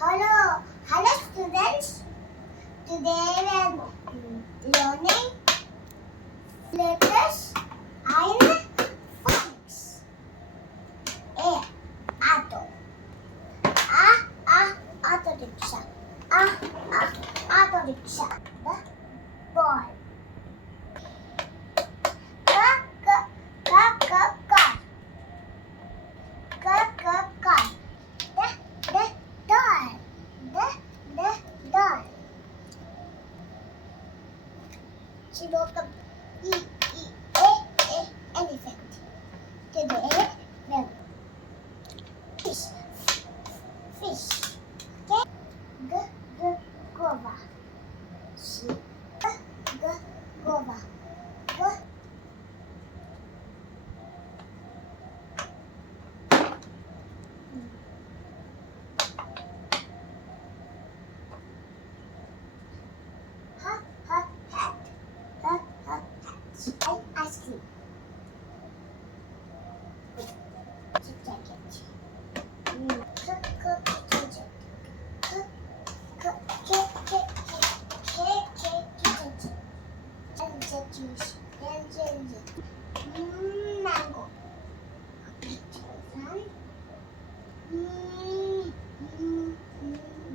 Hello students. Today we are learning letters and phonics. A. Auto. Auto rickshaw. Auto rickshaw. The ball. Car. Car. The doll. She woke up. Elephant. Today we're fish. Okay. Guava. She. Guava. Ice cream. Mango.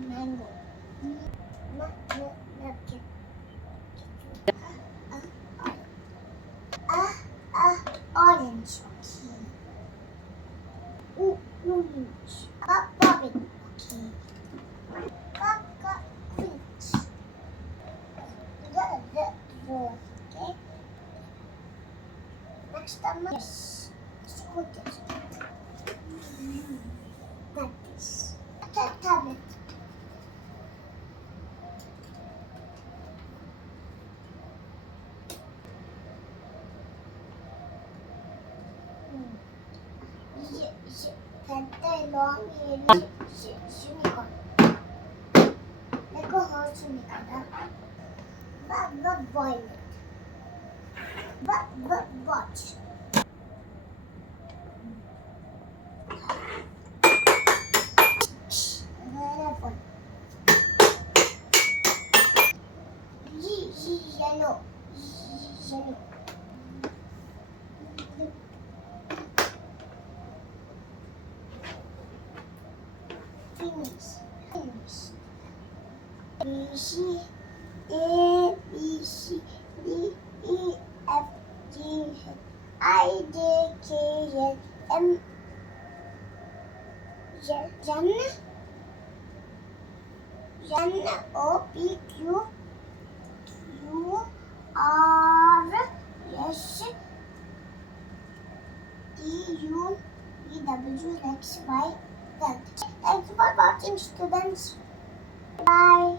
Mango. Orange. Orange. Bobbin. Quince. Okay. Next time is scooter. Like this. Tablet. Long unicorn. Lego horse unicorn. Violet. Watch. Yellow. Finish. A B C D E F G H I J K L M N O P Q R S T U V W X Y Z. Thanks for watching, students. Bye.